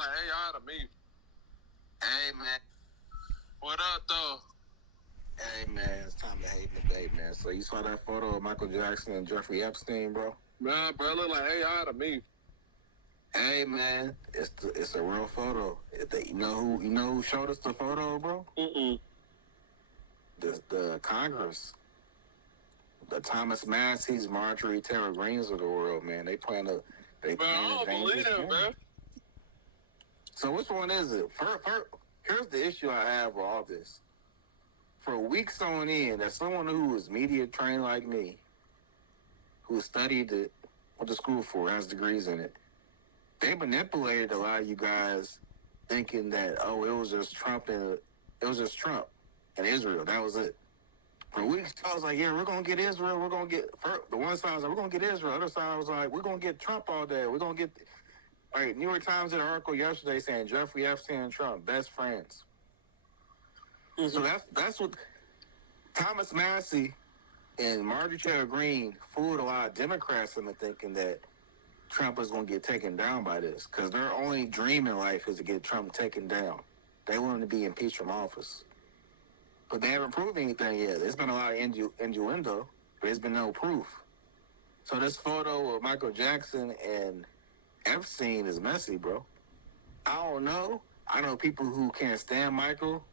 like, hey, y'all to me. Hey, man. What up, though? Hey, man, it's time to hate the day, man. So you saw that photo of Michael Jackson and Jeffrey Epstein, bro? Nah, bro, look like, hey, y'all to me. Hey, man, it's a real photo. You know who showed us the photo, bro? The Congress. The Thomas Massey's, Marjorie Taylor Greens of the world, man. They plan to. Bro, I don't believe them, bro. So which one is it? Here's the issue I have with all this. For weeks on end, as someone who was media trained like me, who studied it, went to school for, has degrees in it, they manipulated a lot of you guys thinking that, oh, it was just Trump and Israel. That was it. For weeks, I was like, yeah, we're going to get Israel. We're going to get, the one side was like, we're going to get Israel. The other side was like, we're going to get Trump all day. We're going to get, like, New York Times did an article yesterday saying Jeffrey Epstein and Trump, best friends. So that's what Thomas Massey and Marjorie Taylor Greene fooled a lot of Democrats into thinking that Trump is going to get taken down by this, because their only dream in life is to get Trump taken down. They want him to be impeached from office. But they haven't proved anything yet. There's been a lot of innuendo, but there's been no proof. So this photo of Michael Jackson and Epstein is messy, bro. I don't know. I know people who can't stand Michael,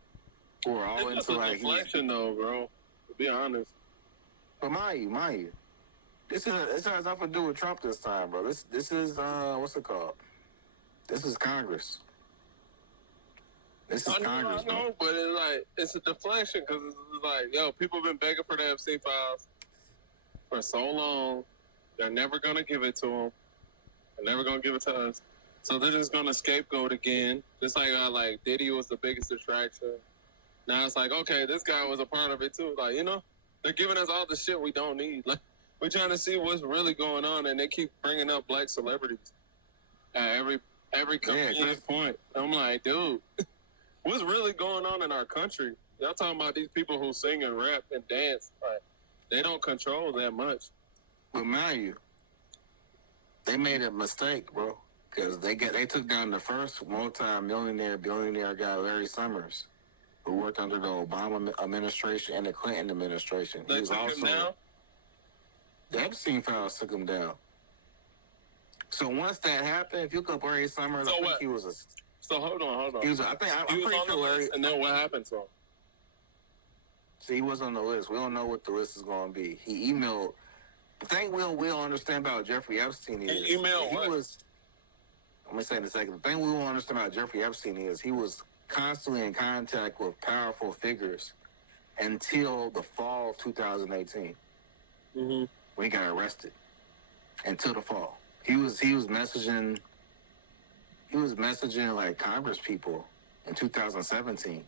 who are all into like deflection, though, bro. To be honest. But mind you, this has nothing to do with Trump this time, bro. This is what's it called? This is Congress. This is Congress, I know, but it's a deflection, because it's like, yo, people have been begging for the Epstein files for so long. They're never going to give it to them. They're never going to give it to us. So they're just going to scapegoat again. Just like Diddy was the biggest distraction. Now it's like, okay, this guy was a part of it too. Like, you know, they're giving us all the shit we don't need. Like, we're trying to see what's really going on, and they keep bringing up black celebrities at every point. I'm like, dude, what's really going on in our country? Y'all talking about these people who sing and rap and dance. Like, they don't control that much. But mind you, they made a mistake, bro, because they took down the first multi-millionaire billionaire guy, Larry Summers, who worked under the Obama administration and the Clinton administration. They took him down? The Epstein files took him down. So once that happened, if you look up Larry Summers, I think he was a... So hold on. He was, I'm pretty sure Larry... And then what happened to him? See, he was on the list. We don't know what the list is going to be. He emailed... The thing we'll understand about Jeffrey Epstein is... He emailed what? I'm going to say in a second. The thing we won't understand about Jeffrey Epstein is he was constantly in contact with powerful figures until the fall of 2018. When he got arrested. Until the fall. He was messaging like Congress people in 2017.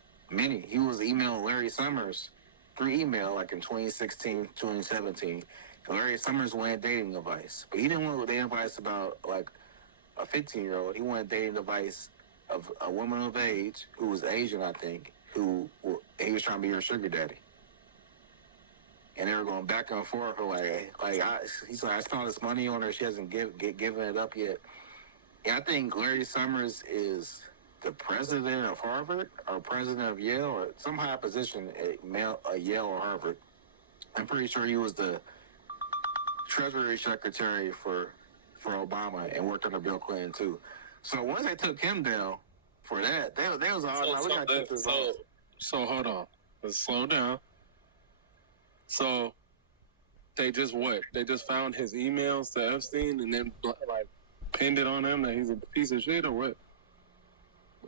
He was emailing Larry Summers through email like in 2016, 2017. And Larry Summers wanted dating advice. But he didn't want dating advice about like a 15-year-old. He wanted dating advice of a woman of age who was Asian, I think, he was trying to be her sugar daddy. And they were going back and forth for he's like, I spent all this money on her. She hasn't given it up yet. Yeah, I think Larry Summers is the president of Harvard or president of Yale or some high position at Yale or Harvard. I'm pretty sure he was the Treasury Secretary for Obama and worked under Bill Clinton too. So once they took him down for that, they was all like, we got to get this off. So hold on. Let's slow down. So they just what? They just found his emails to Epstein and then like pinned it on him that he's a piece of shit or what?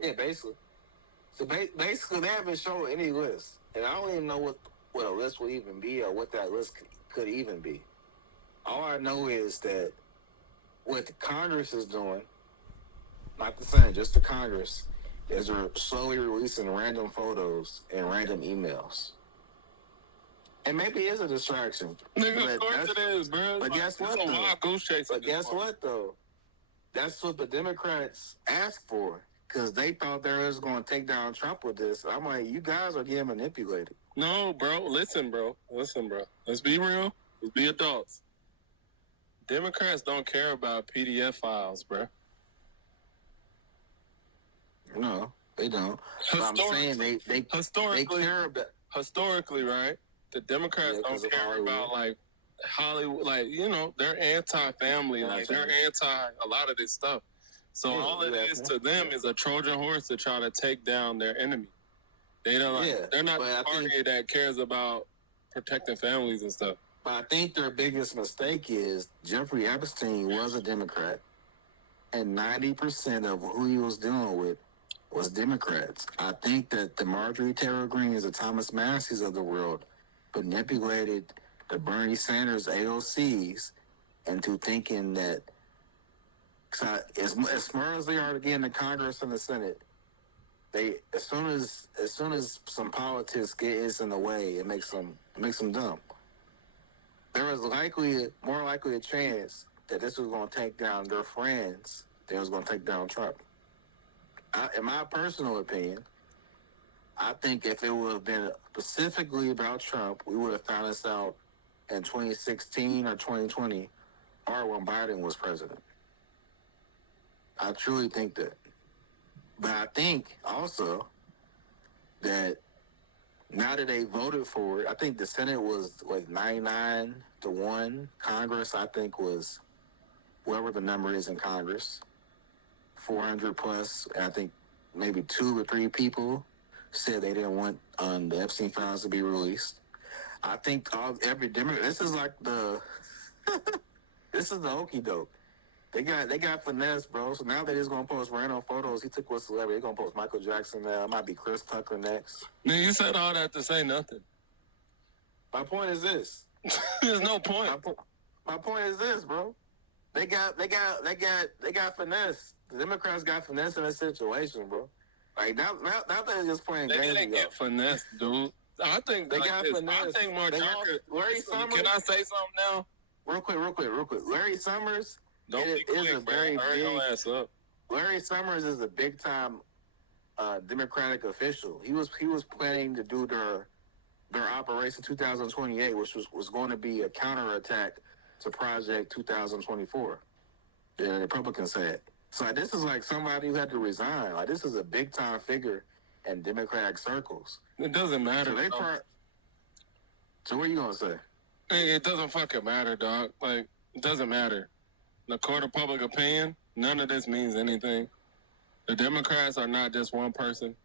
Yeah, basically. So basically they haven't shown any list. And I don't even know what a list would even be or what that list could even be. All I know is that what the Congress is doing, not the Senate, just the Congress, is they're slowly releasing random photos and random emails. And maybe it is a distraction. Nigga, of course it is, bro. But guess what, though? Wild goose chase. But guess what, though? That's what the Democrats asked for, because they thought they was going to take down Trump with this. I'm like, you guys are getting manipulated. No, bro. Listen, bro. Let's be real. Let's be adults. Democrats don't care about PDF files, bro. No, they don't. But I'm saying they care about historically, right? The Democrats don't care about like Hollywood, like they're anti-family, like they're anti a lot of this stuff. So all it is to them is a Trojan horse to try to take down their enemy. They don't they're not the party that cares about protecting families and stuff. But I think their biggest mistake is Jeffrey Epstein was a Democrat, and 90% of who he was dealing with was Democrats. I think that the Marjorie Taylor Greens, the Thomas Masseys of the world, manipulated the Bernie Sanders AOCs into thinking that, as smart as they are to get into Congress and the Senate, they as soon as some politics gets in the way, it makes them dumb. There was more likely a chance that this was going to take down their friends than it was going to take down Trump. In my personal opinion, I think if it would have been specifically about Trump, we would have found this out in 2016 or 2020, or when Biden was president. I truly think that. But I think also that now that they voted for it, I think the Senate was like 99-1. Congress, I think, was whatever the number is in Congress, 400 plus. And I think maybe 2 or 3 people said they didn't want the Epstein files to be released. I think every Democrat. This is like this is the okie doke. They got finesse, bro. So now they're just gonna post random photos. He took with celebrity. They're gonna post Michael Jackson now. It might be Chris Tucker next. Man, you said all that to say nothing. My point is this. There's no point. My point is this, bro. They got finesse. The Democrats got finesse in this situation, bro. Like now they're just playing games. They didn't get finesse, dude. I think they got finesse. I think Larry Summers. Can I say something now? Real quick. Larry Summers. Don't be quick, very big. Ass up. Larry Summers is a big time Democratic official. He was planning to do their Operation 2028, which was going to be a counterattack to Project 2024. The Republicans said. So this is like somebody who had to resign. Like this is a big time figure in Democratic circles. It doesn't matter. So what are you gonna say? Hey, it doesn't fucking matter, dog. Like it doesn't matter. The court of public opinion, none of this means anything. The Democrats are not just one person.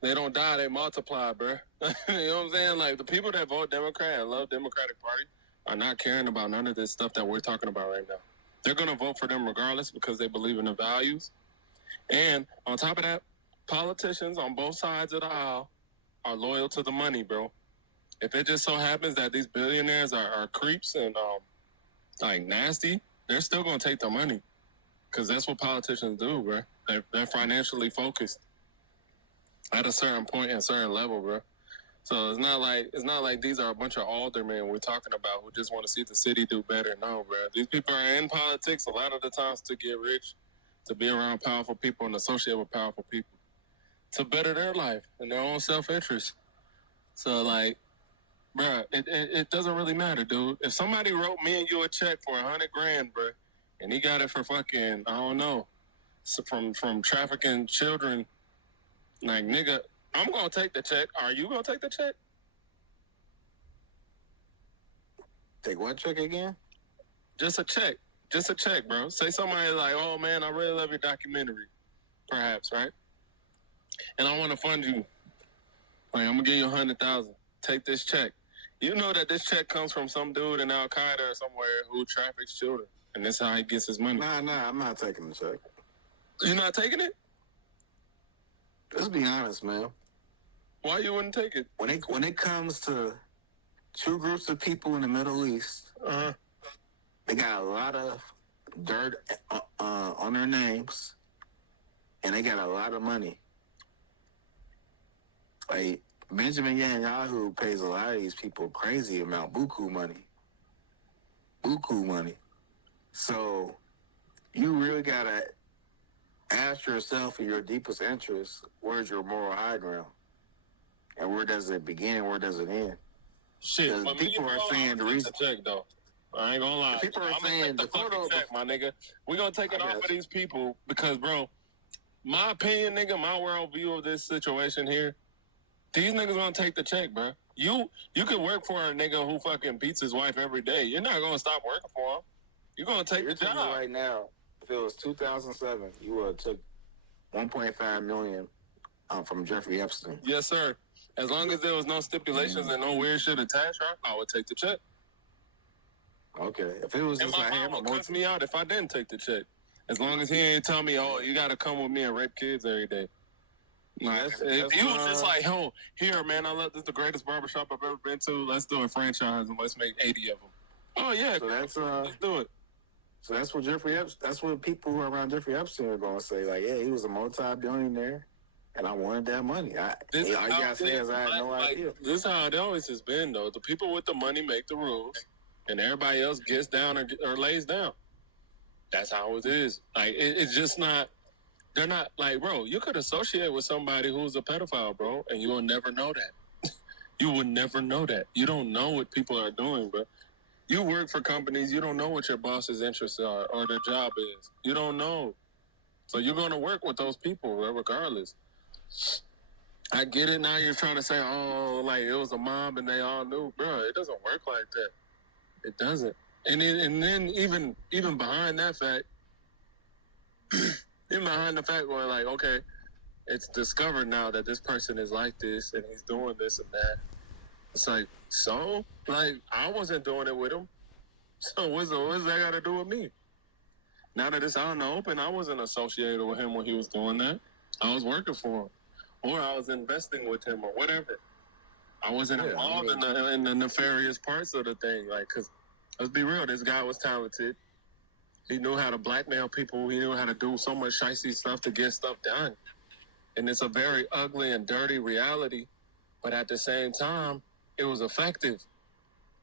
They don't die, they multiply, bro. You know what I'm saying? Like, the people that vote Democrat and love Democratic Party are not caring about none of this stuff that we're talking about right now. They're going to vote for them regardless because they believe in the values. And on top of that, politicians on both sides of the aisle are loyal to the money, bro. If it just so happens that these billionaires are creeps and, like, nasty, they're still going to take the money because that's what politicians do, bro. They're financially focused at a certain point and a certain level, bro. So it's not like these are a bunch of aldermen we're talking about who just want to see the city do better. No, bro. These people are in politics a lot of the times to get rich, to be around powerful people and associate with powerful people, to better their life and their own self-interest. So, like, bro, it doesn't really matter, dude. If somebody wrote me and you a check for $100,000, bro, and he got it for fucking, I don't know, from trafficking children, like, nigga, I'm gonna take the check. Are you gonna take the check? Take what check again? Just a check, bro. Say somebody like, oh man, I really love your documentary, perhaps, right? And I want to fund you. Like, I'm gonna give you $100,000. Take this check. You know that this check comes from some dude in Al Qaeda or somewhere who traffics children, and this is how he gets his money. Nah, I'm not taking the check. You're not taking it? Let's be honest, man. Why you wouldn't take it? When it comes to two groups of people in the Middle East, they got a lot of dirt on their names, and they got a lot of money. Like, Benjamin Netanyahu pays a lot of these people crazy amount, buku money. So you really gotta ask yourself in your deepest interest, where's your moral high ground? And where does it begin? Where does it end? Shit, but people are saying the reason. Check, though. I ain't gonna lie. People are saying the photo check, my nigga. We're gonna take it off of these people because, bro, my opinion, nigga, my worldview of this situation here, these niggas gonna take the check, bro. You could work for a nigga who fucking beats his wife every day. You're not gonna stop working for him. You're gonna take the job. Right now, if it was 2007, you would have took $1.5 million from Jeffrey Epstein. Yes, sir. As long as there was no stipulations and no weird shit attached, I would take the check. Okay. If it was and just my like mom would cuss me out if I didn't take the check. As long as he ain't tell me, oh, you gotta come with me and rape kids every day. Like, if he was just like, oh, here, man, this is the greatest barbershop I've ever been to. Let's do a franchise and let's make 80 of them. Oh, yeah. So let's do it. So that's what that's what people who are around Jeffrey Epstein are going to say. Like, yeah, he was a multi-billionaire, and I wanted that money. All you got to say is I had no idea. This is how it always has been, though. The people with the money make the rules, and everybody else gets down or lays down. That's how it is. Like, it's just not... They're not like, bro, you could associate with somebody who's a pedophile, bro, and you will never know that. You would never know that. You don't know what people are doing, bro. You work for companies, you don't know what your boss's interests are or their job is. You don't know. So you're going to work with those people, bro, regardless. I get it now. You're trying to say, oh, like it was a mob and they all knew. Bro, it doesn't work like that. It doesn't. And then even behind that fact, even behind the fact where, like, okay, it's discovered now that this person is like this and he's doing this and that. It's like, so? Like, I wasn't doing it with him. So what's that got to do with me? Now that it's out in the open, I wasn't associated with him when he was doing that. I was working for him. Or I was investing with him or whatever. I wasn't involved in the nefarious parts of the thing. Like, because, let's be real, this guy was talented. He knew how to blackmail people. He knew how to do so much shicey stuff to get stuff done. And it's a very ugly and dirty reality. But at the same time, it was effective.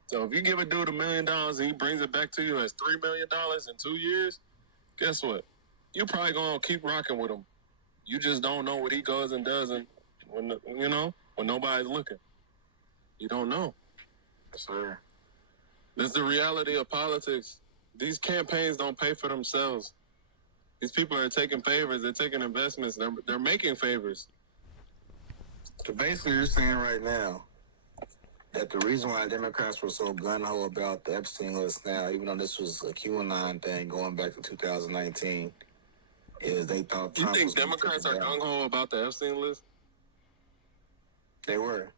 So if you give a dude $1 million and he brings it back to you as $3 million in 2 years, guess what? You're probably going to keep rocking with him. You just don't know what he goes and does when nobody's looking. You don't know. Sir. That's the reality of politics. These campaigns don't pay for themselves. These people are taking favors. They're taking investments. They're making favors. So basically, you're saying right now that the reason why Democrats were so gun-ho about the Epstein list now, even though this was a QAnon thing going back to 2019, is they thought Trump... You think Democrats are gung-ho about the Epstein list? They were.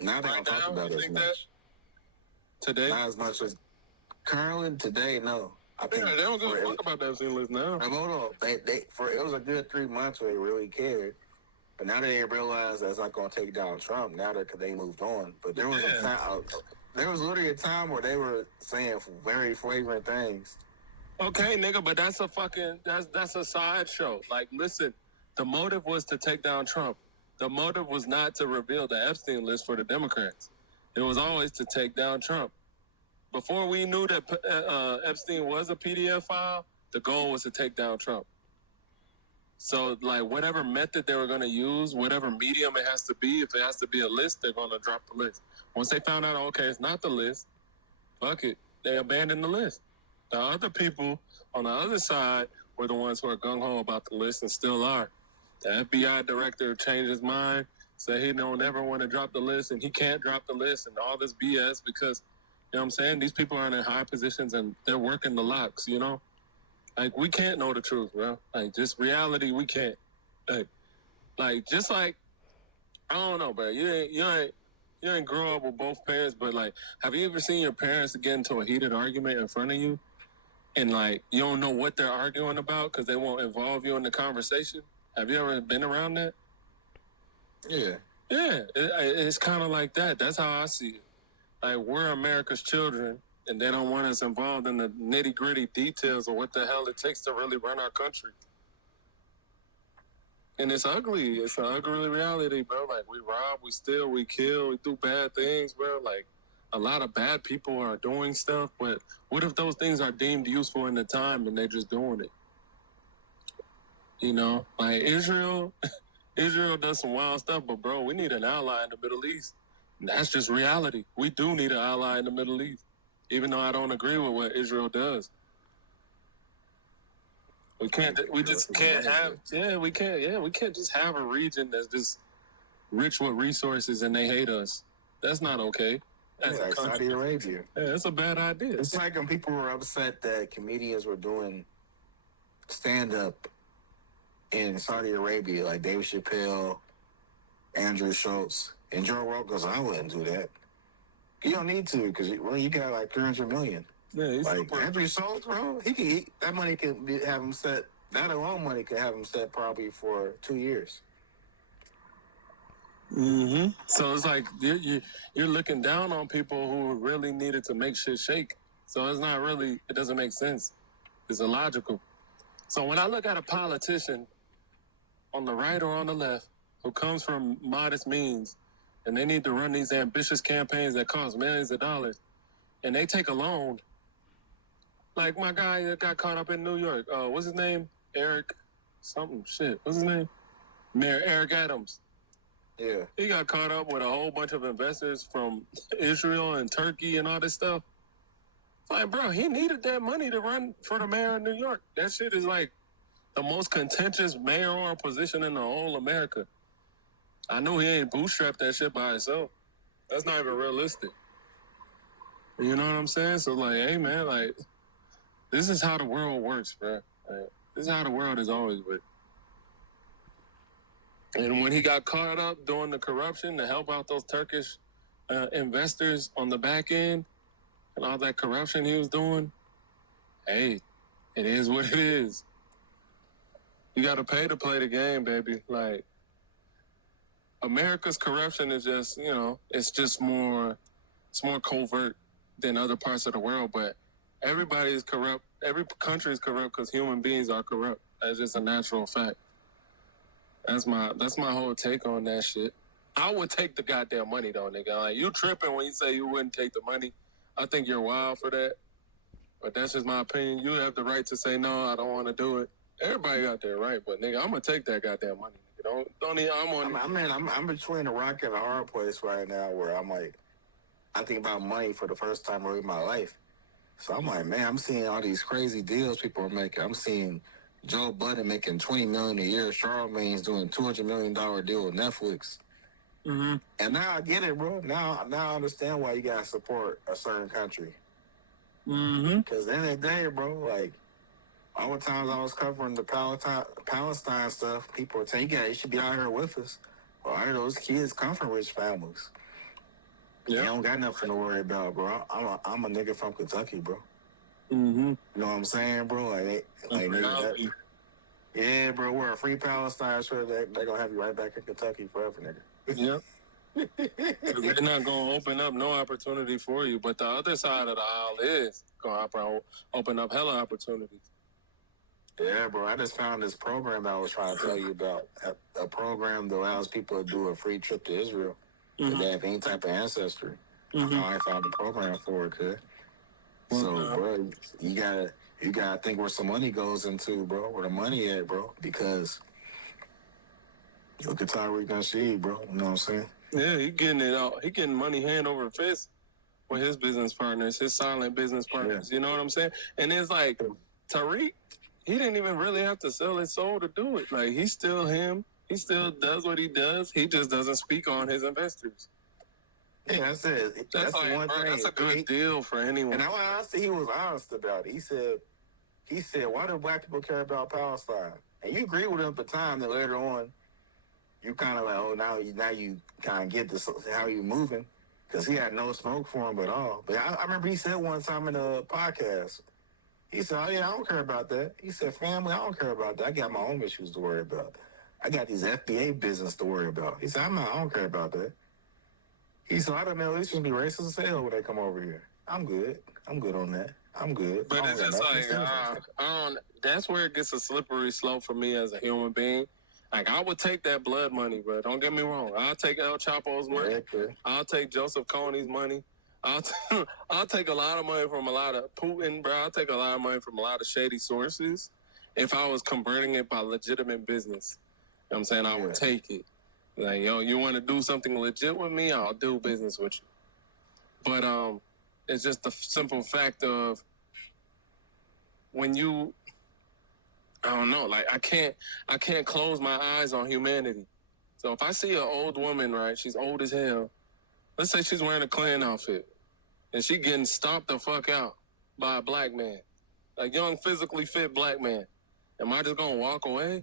Now they don't talk about it as much. Today? Not as much as... Currently, today, no. I think they don't give a fuck about that Epstein list now. Hold on. It was a good 3 months where they really cared. But now they realize that's not going to take down Trump. Now they moved on. But there was a time... There was literally a time where they were saying very flagrant things. Okay, nigga, but that's a sideshow. Like, listen, the motive was to take down Trump. The motive was not to reveal the Epstein list for the Democrats. It was always to take down Trump. Before we knew that Epstein was a PDF file, the goal was to take down Trump. So, like, whatever method they were going to use, whatever medium it has to be, if it has to be a list, they're going to drop the list. Once they found out, okay, it's not the list, fuck it, they abandoned the list. The other people on the other side were the ones who are gung-ho about the list and still are. The FBI director changed his mind, said he don't ever want to drop the list, and he can't drop the list and all this BS because... You know what I'm saying? These people are in high positions and they're working the locks, you know? Like, we can't know the truth, bro. Like, just reality, we can't. Like just like, I don't know, bro. You ain't grow up with both parents, but, like, have you ever seen your parents get into a heated argument in front of you? And, like, you don't know what they're arguing about because they won't involve you in the conversation? Have you ever been around that? Yeah. Yeah, it's kind of like that. That's how I see it. Like, we're America's children, and they don't want us involved in the nitty-gritty details of what the hell it takes to really run our country. And it's ugly. It's an ugly reality, bro. Like, we rob, we steal, we kill, we do bad things, bro. Like, a lot of bad people are doing stuff, but what if those things are deemed useful in the time and they're just doing it? You know? Like, Israel does some wild stuff, but, bro, we need an ally in the Middle East. That's just reality. We do need an ally in the Middle East, even though I don't agree with what Israel does. We can't. We just can't have. Yeah, we can't. Yeah, we can't just have a region that's just rich with resources and they hate us. That's not okay. That's like Saudi Arabia. Yeah, that's a bad idea. It's like when people were upset that comedians were doing stand-up in Saudi Arabia, like Dave Chappelle, Andrew Schultz, and Joe Rogan goes, I wouldn't do that. You don't need to, because you got like 300 million. Yeah, he's like Andrew Schultz, bro, that money could have him set. That alone money could have him set probably for 2 years. Mm-hmm. So it's like you're looking down on people who really needed to make shit shake. So it's not really. It doesn't make sense. It's illogical. So when I look at a politician on the right or on the left who comes from modest means and they need to run these ambitious campaigns that cost millions of dollars and they take a loan, like my guy that got caught up in New York, what's his name? Eric something shit. What's his name? Mayor Eric Adams. Yeah. He got caught up with a whole bunch of investors from Israel and Turkey and all this stuff. Like, bro, he needed that money to run for the mayor of New York. That shit is like the most contentious mayoral position in the whole America. I know he ain't bootstrapped that shit by himself. That's not even realistic. You know what I'm saying? So, like, hey, man, like, this is how the world works, bro. Like, this is how the world has always worked. And when he got caught up doing the corruption to help out those Turkish investors on the back end and all that corruption he was doing, hey, it is what it is. You got to pay to play the game, baby. Like, America's corruption is just, it's just it's more covert than other parts of the world, but everybody is corrupt. Every country is corrupt because human beings are corrupt. That's just a natural fact. That's my whole take on that shit. I would take the goddamn money though, nigga. Like, you tripping when you say you wouldn't take the money. I think you're wild for that. But that's just my opinion. You have the right to say no, I don't want to do it. Everybody got their right, but nigga, I'm gonna take that goddamn money. Nigga. Don't even. I'm between a rock and a hard place right now where I'm like, I think about money for the first time in my life. So I'm like, man, I'm seeing all these crazy deals people are making. I'm seeing Joe Budden making $20 million a year. Charlemagne's doing $200 million deal with Netflix. Mm-hmm. And now I get it, bro. Now I understand why you gotta support a certain country. Mm-hmm. Because at the end of the day, bro, like, all the times I was covering the Palestine stuff, people were saying, you should be out here with us. Well, I hear those kids come from rich families. Yeah. They don't got nothing to worry about, bro. I'm a nigga from Kentucky, bro. Mm-hmm. You know what I'm saying, bro? Yeah, bro, we're a free Palestine, so they're going to have you right back in Kentucky forever, nigga. Yep. They're not going to open up no opportunity for you, but the other side of the aisle is going to open up hella opportunities. Yeah, bro, I just found this program that I was trying to tell you about. A program that allows people to do a free trip to Israel if they have any type of ancestry. Mm-hmm. I found a program for it, kid. So, bro, you gotta think where some money goes into, bro. Where the money at, bro? Because look at Tyreek Nasheed, bro. You know what I'm saying? Yeah, he getting it out. He getting money hand over fist with his business partners, his silent business partners. Yeah. You know what I'm saying? And it's like Tyreek, he didn't even really have to sell his soul to do it. Like, he's still him. He still does what he does. He just doesn't speak on his investors. Yeah, that's it. That's the one thing. That's a good deal for anyone. And honestly, he was honest about it. He said, why do black people care about Palestine? And you agree with him at the time that later on, you kind of like, oh, now you kind of get this, how you moving. Because he had no smoke for him at all. But I remember he said one time in a podcast, he said, oh, yeah, I don't care about that. He said, family, I don't care about that. I got my own issues to worry about. I got these FBA business to worry about. He said, I don't care about that. He said, I don't know, these should be racist as hell when they come over here. I'm good. I'm good on that. I'm good. But it's just like, that's where it gets a slippery slope for me as a human being. Like, I would take that blood money, but don't get me wrong. I'll take El Chapo's money. Okay. I'll take Joseph Kony's money. I'll take a lot of money from a lot of Putin, bro. I'll take a lot of money from a lot of shady sources if I was converting it by legitimate business. You know what I'm saying? I would take it. Like, yo, you want to do something legit with me? I'll do business with you. But it's just the simple fact of when you I don't know. Like I can't close my eyes on humanity. So if I see an old woman, right, she's old as hell. Let's say she's wearing a Klan outfit, and she getting stomped the fuck out by a black man, a young, physically fit black man. Am I just gonna walk away?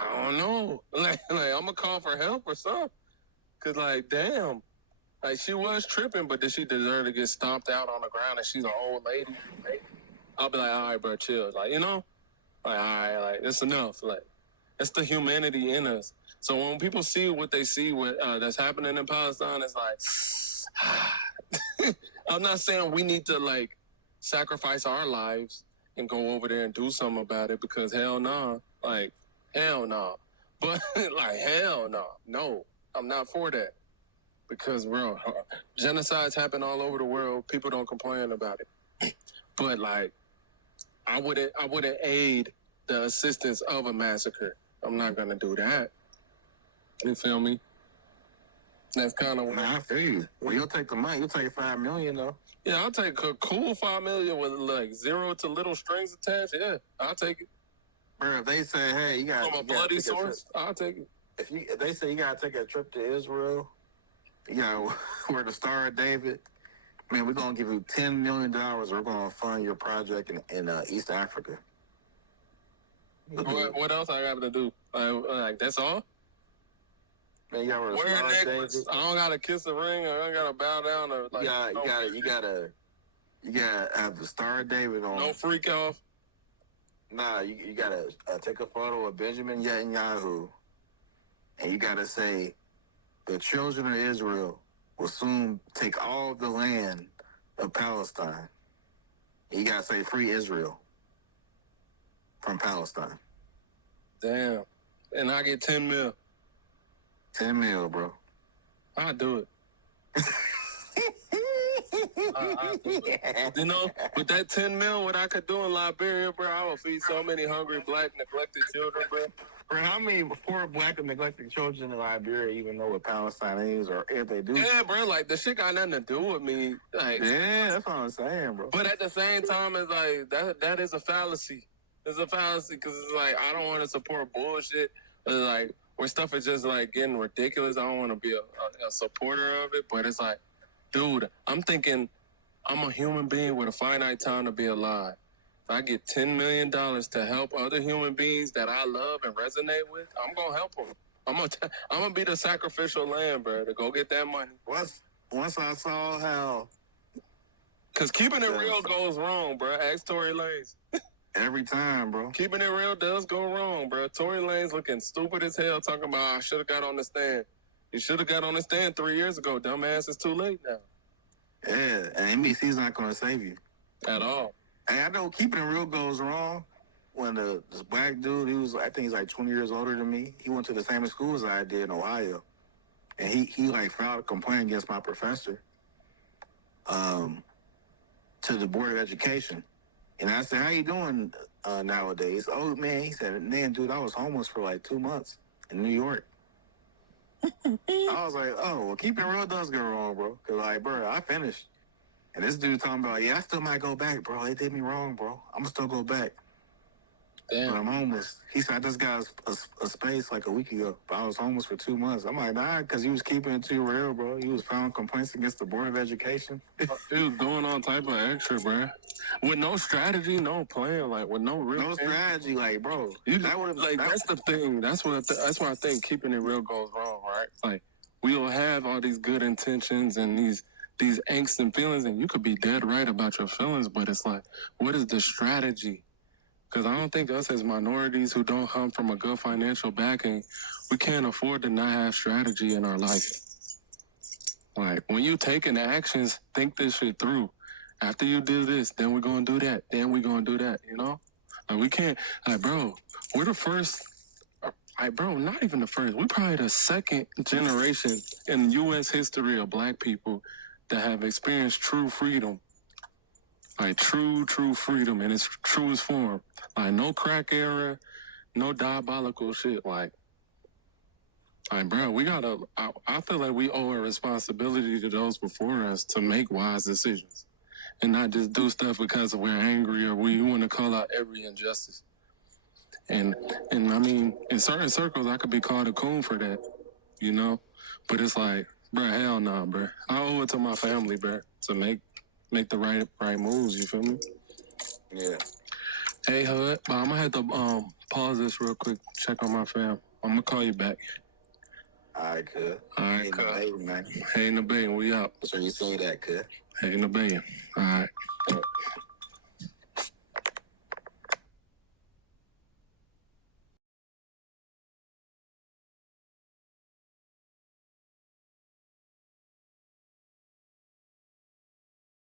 I don't know. Like I'm gonna call for help or something. Cause like, damn, like she was tripping, but did she deserve to get stomped out on the ground? And she's an old lady. I'll be like, all right, bro, chill. Like, you know, like, all right, like it's enough. Like, it's the humanity in us. So when people see what they see, what that's happening in Palestine, it's like, I'm not saying we need to like sacrifice our lives and go over there and do something about it because hell no, like hell no. But like hell no, no, I'm not for that because bro, genocides happen all over the world. People don't complain about it, but like I wouldn't aid the assistance of a massacre. I'm not gonna do that. You feel me? That's kind of what I feel you. Well, you'll take the money. You'll take $5 million though. Yeah, I'll take a cool $5 million with like zero to little strings attached. Yeah, I'll take it. Bro, if they say, hey, you got from a bloody source, I'll take it. If they say you gotta take a trip to Israel, you gotta wear the Star of David. Man, we're gonna give you $10 million. We're gonna fund your project in East Africa. What else I got to do? Like that's all? Man, you gotta wear the Wear a Star of necklace. David. I don't gotta kiss the ring. I don't gotta bow down or like. You gotta have the Star of David on. No freak off. Nah, you gotta take a photo of Benjamin Netanyahu, and you gotta say, the children of Israel will soon take all the land of Palestine. You gotta say, free Israel from Palestine. Damn. And I get 10 mil. 10 mil, bro. I'll do it. I'll do it. You know, with that 10 mil, what I could do in Liberia, bro, I would feed so many hungry, black, neglected children, bro. Bro, how many poor black and neglected children in Liberia even know what Palestine is, or if they do? Yeah, bro, like, the shit got nothing to do with me. Like, yeah, that's what I'm saying, bro. But at the same time, it's like, that is a fallacy. It's a fallacy because it's like, I don't want to support bullshit. It's like, where stuff is just, like, getting ridiculous. I don't want to be a supporter of it, but it's like, dude, I'm thinking I'm a human being with a finite time to be alive. If I get $10 million to help other human beings that I love and resonate with, I'm going to help them. I'm gonna be the sacrificial lamb, bro, to go get that money. Once I saw how... Because keeping it real goes wrong, bro. Ask Tory Lanez. Every time, bro. Keeping it real does go wrong, bro. Tory Lanez looking stupid as hell talking about, I should have got on the stand. You should have got on the stand 3 years ago. Dumbass, it's too late now. Yeah, and NBC's not going to save you. At all. Hey, I know keeping it real goes wrong when this black dude, I think he's like 20 years older than me. He went to the same school as I did in Ohio. And he like filed a complaint against my professor to the Board of Education. And I said, how you doing nowadays? Oh, man, he said, man, dude, I was homeless for like 2 months in New York. I was like, oh, well, keeping it real does go wrong, bro. Because, like, bro, I finished. And this dude talking about, yeah, I still might go back, bro. They did me wrong, bro. I'm going to still go back. Damn. But I'm homeless. He said, I just got a space like a week ago, but I was homeless for 2 months. I'm like, nah, because he was keeping it too real, bro. He was filing complaints against the Board of Education. He was doing all type of extra, bro. With no strategy, no plan, like with no real strategy, like, bro. That's the thing. That's why I think keeping it real goes wrong, right? Like, we'll have all these good intentions and these angst and feelings, and you could be dead right about your feelings, but it's like, what is the strategy? Because I don't think us as minorities who don't come from a good financial backing, we can't afford to not have strategy in our life. Like, when you taking actions, think this shit through. After you do this, then we're going to do that. Then we're going to do that, you know? Like, we can't, like, bro, we're the first, like, bro, not even the first. We're probably the second generation in U.S. history of black people that have experienced true freedom. Like, true freedom in its truest form. Like, no crack era, no diabolical shit. Like, bro, we gotta, I feel like we owe a responsibility to those before us to make wise decisions and not just do stuff because we're angry or we want to call out every injustice. And I mean, in certain circles, I could be called a coon for that, you know? But it's like, bruh, hell no, bruh. I owe it to my family, bruh, to make the right moves, you feel me? Yeah. Hey, Hud, but I'm gonna have to pause this real quick, check on my fam. I'm gonna call you back. All right, cuz. All right, Hey, cuz. hey, man. Hey, in the bay, we up. So you say that, cuz. Hey, in the bay. All right.